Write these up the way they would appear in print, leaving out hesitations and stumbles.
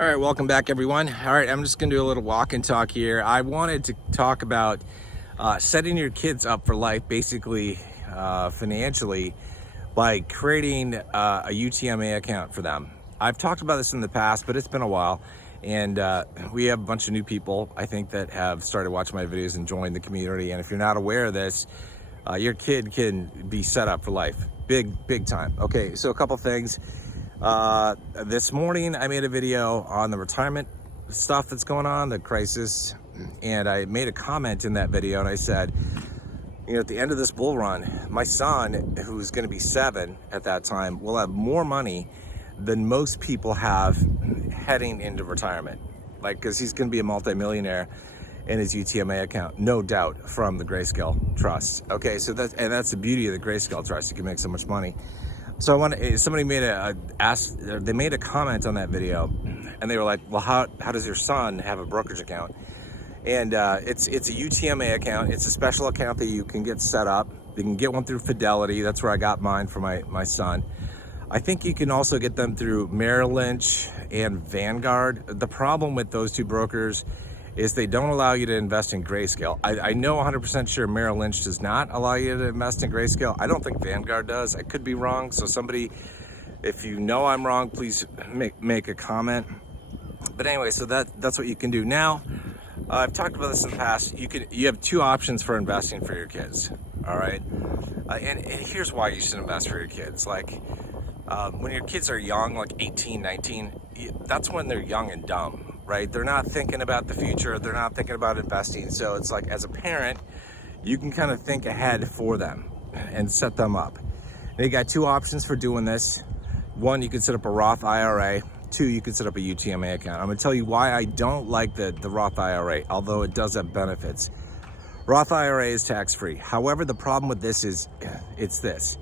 All right, welcome back everyone. All right, I'm just gonna do a little walk and talk here. I wanted to talk about setting your kids up for life, basically financially, by creating a UTMA account for them. I've talked about this in the past, but it's been a while, and we have a bunch of new people, I think, that have started watching my videos and joined the community. And if you're not aware of this, your kid can be set up for life, big time. Okay, so a couple things. This morning I made a video on the retirement stuff that's going on, the crisis, and I made a comment in that video and I said, you know, at the end of this bull run, my son, who's going to be 7 at that time, will have more money than most people have heading into retirement. Like, because he's going to be a multimillionaire in his UTMA account, no doubt, from the Grayscale Trust. Okay, so that's the beauty of the Grayscale Trust. You can make so much money. So somebody made they made a comment on that video, and they were like, well, how does your son have a brokerage account? And it's a UTMA account. It's a special account that you can get set up. You can get one through Fidelity. That's where I got mine for my son. I think you can also get them through Merrill Lynch and Vanguard. The problem with those two brokers is they don't allow you to invest in Grayscale. I know 100% sure Merrill Lynch does not allow you to invest in Grayscale. I don't think Vanguard does. I could be wrong. So somebody, if you know I'm wrong, please make a comment. But anyway, so that's what you can do now. I've talked about this in the past. You have 2 options for investing for your kids. All right, and here's why you should invest for your kids. Like when your kids are young, like 18, 19, that's when they're young and dumb. Right? They're not thinking about the future. They're not thinking about investing. So it's like, as a parent, you can kind of think ahead for them and set them up. And you got 2 options for doing this. 1, you can set up a Roth IRA. 2, you can set up a UTMA account. I'm going to tell you why I don't like the Roth IRA, although it does have benefits. Roth IRA is tax-free. However, the problem with this is, it's this.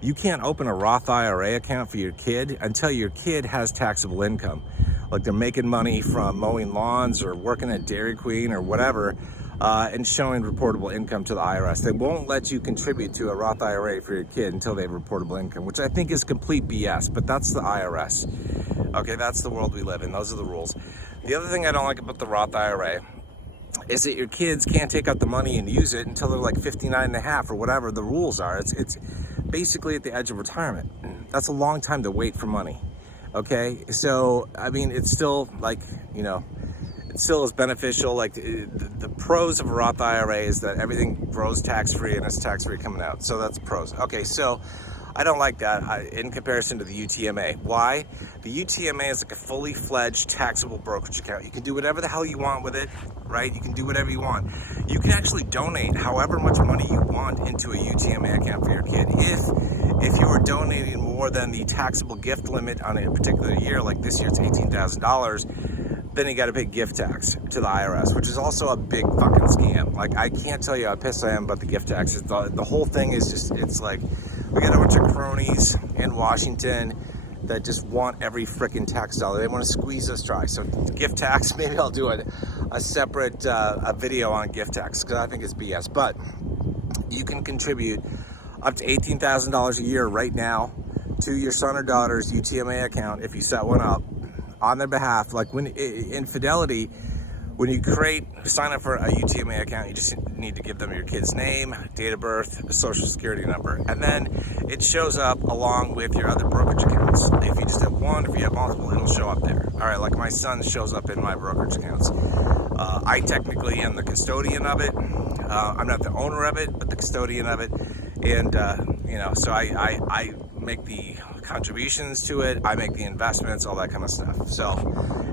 You can't open a Roth IRA account for your kid until your kid has taxable income. Like they're making money from mowing lawns or working at Dairy Queen or whatever, and showing reportable income to the IRS. They won't let you contribute to a Roth IRA for your kid until they have reportable income, which I think is complete BS, but that's the IRS. Okay, that's the world we live in. Those are the rules. The other thing I don't like about the Roth IRA is that your kids can't take out the money and use it until they're like 59 and a half or whatever the rules are. It's basically at the edge of retirement. That's a long time to wait for money. Okay, so I mean, it's still like, you know, it still is beneficial. Like the pros of a Roth IRA is that everything grows tax-free and it's tax-free coming out. So that's pros. Okay, so I don't like that in comparison to the UTMA. Why? The UTMA is like a fully fledged taxable brokerage account. You can do whatever the hell you want with it, right? You can do whatever you want. You can actually donate however much money you want into a UTMA account for your kid. If you are donating more than the taxable gift limit on a particular year, like this year it's $18,000, then you got to pay gift tax to the IRS, which is also a big fucking scam. Like, I can't tell you how pissed I am about the gift taxes. The whole thing is just, it's like, we got a bunch of cronies in Washington that just want every freaking tax dollar. They want to squeeze us dry. So gift tax, maybe I'll do a separate a video on gift tax, because I think it's BS. But you can contribute up to $18,000 a year right now to your son or daughter's UTMA account if you set one up on their behalf. Like when in Fidelity, when you sign up for a UTMA account, you just need to give them your kid's name, date of birth, social security number, and then it shows up along with your other brokerage accounts. If you just have one, if you have multiple, it'll show up there. All right, like my son shows up in my brokerage accounts. I technically am the custodian of it. I'm not the owner of it, but the custodian of it. And, you know, so I make the contributions to it. I make the investments, all that kind of stuff. So,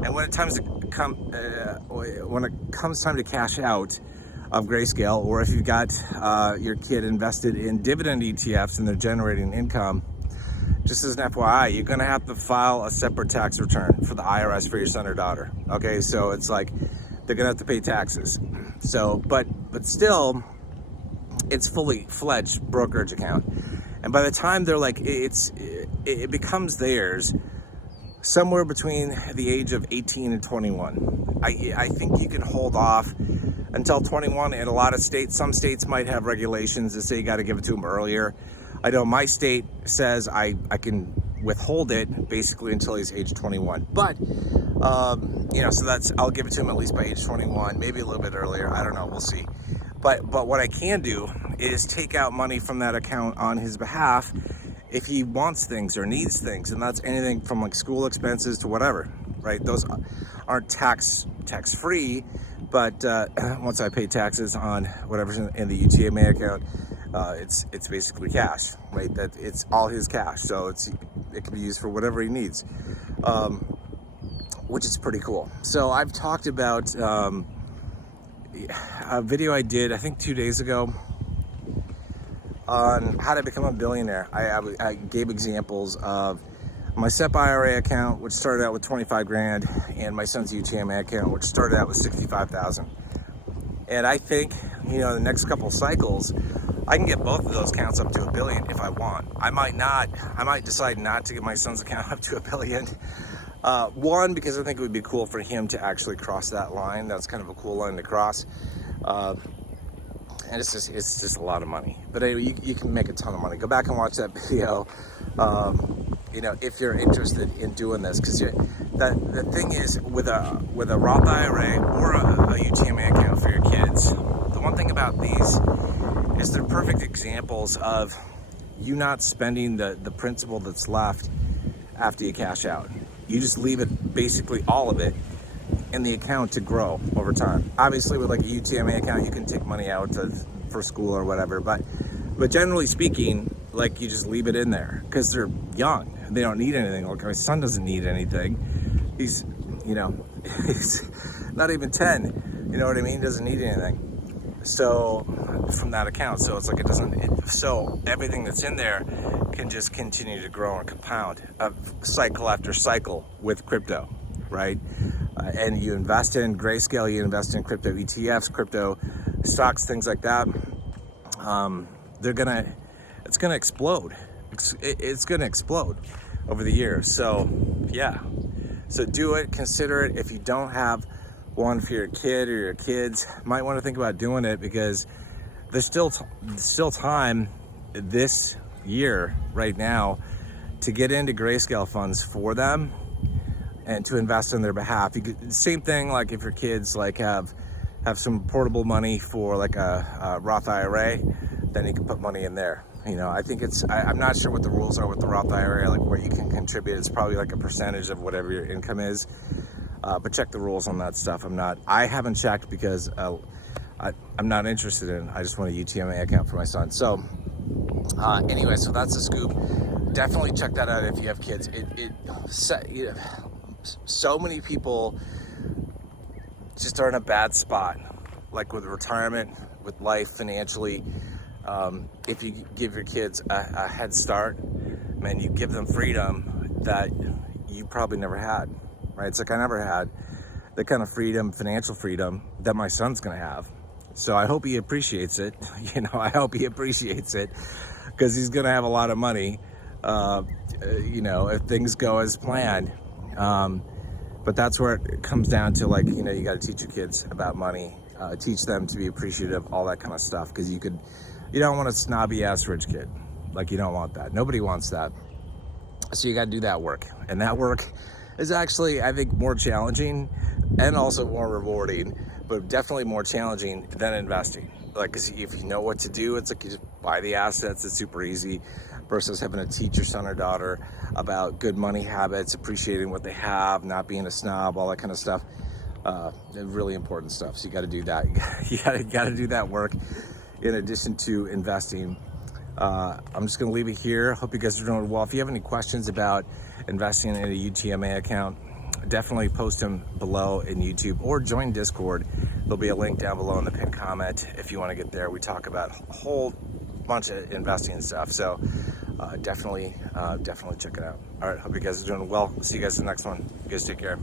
and when it comes time to cash out of Grayscale, or if you've got your kid invested in dividend ETFs and they're generating income, just as an FYI, you're going to have to file a separate tax return for the IRS for your son or daughter. Okay, so it's like they're going to have to pay taxes. So, but still, it's fully fledged brokerage account, and by the time they're like, it becomes theirs somewhere between the age of 18 and 21. I think you can hold off until 21 in a lot of states. Some states might have regulations that say you got to give it to them earlier. I know my state says I can withhold it basically until he's age 21. But so I'll give it to him at least by age 21, maybe a little bit earlier. I don't know, we'll see. But what I can do is take out money from that account on his behalf if he wants things or needs things, and that's anything from like school expenses to whatever, right? Those aren't tax free, but once I pay taxes on whatever's in the UTMA account, it's basically cash, right? That it's all his cash, so it can be used for whatever he needs, which is pretty cool. So I've talked about a video I did, I think 2 days ago, on how to become a billionaire. I gave examples of my SEP IRA account, which started out with 25 grand, and my son's UTMA account, which started out with 65,000. And I think, the next couple cycles, I can get both of those accounts up to $1 billion if I want. I might decide not to get my son's account up to $1 billion. One, because I think it would be cool for him to actually cross that line. That's kind of a cool line to cross. And it's just a lot of money. But anyway, you can make a ton of money. Go back and watch that video, if you're interested in doing this. Because the thing is, with a Roth IRA or a UTMA account for your kids, the one thing about these is they're perfect examples of you not spending the principal that's left after you cash out. You just leave it, basically all of it, in the account to grow over time. Obviously, with like a UTMA account, you can take money out for school or whatever, but generally speaking, like, you just leave it in there because they're young. They don't need anything. Like, my son doesn't need anything. He's he's not even 10. You know what I mean? He doesn't need anything. So from that account, so it's like so everything that's in there can just continue to grow and compound, cycle after cycle with crypto, right? And you invest in Grayscale, you invest in crypto ETFs, crypto stocks, things like that. It's gonna explode. It's gonna explode over the years. So yeah, so do it, consider it. If you don't have one for your kid or your kids, might want to think about doing it, because there's still time this year right now to get into Grayscale funds for them and to invest on their behalf. Same thing, like if your kids like have some portable money for like a Roth IRA, then you can put money in there. I think I'm not sure what the rules are with the Roth IRA, like where you can contribute. It's probably like a percentage of whatever your income is. But check the rules on that stuff. I haven't checked because I'm not interested in it. I just want a UTMA account for my son. So anyway, so that's the scoop. Definitely check that out if you have kids. So many people just are in a bad spot, like with retirement, with life financially. If you give your kids a head start, man, you give them freedom that you probably never had, right? It's like I never had the kind of freedom, financial freedom, that my son's gonna have. So I hope he appreciates it. I hope he appreciates it, because he's gonna have a lot of money, if things go as planned. But that's where it comes down to, like, you got to teach your kids about money, teach them to be appreciative, all that kind of stuff. Because you don't want a snobby ass rich kid. Like, you don't want that. Nobody wants that. So you got to do that work. And that work is actually, I think, more challenging and also more rewarding, but definitely more challenging than investing. Like, 'cause if you know what to do, it's like you just buy the assets. It's super easy, versus having to teach your son or daughter about good money habits, appreciating what they have, not being a snob, all that kind of stuff. Really important stuff. So you got to do that. You got to do that work in addition to investing. I'm just going to leave it here. Hope you guys are doing well. If you have any questions about investing in a UTMA account, definitely post them below in YouTube or join Discord. There'll be a link down below in the pinned comment if you want to get there. We talk about a whole bunch of investing stuff. So definitely check it out. All right, hope you guys are doing well. See you guys in the next one. You guys take care.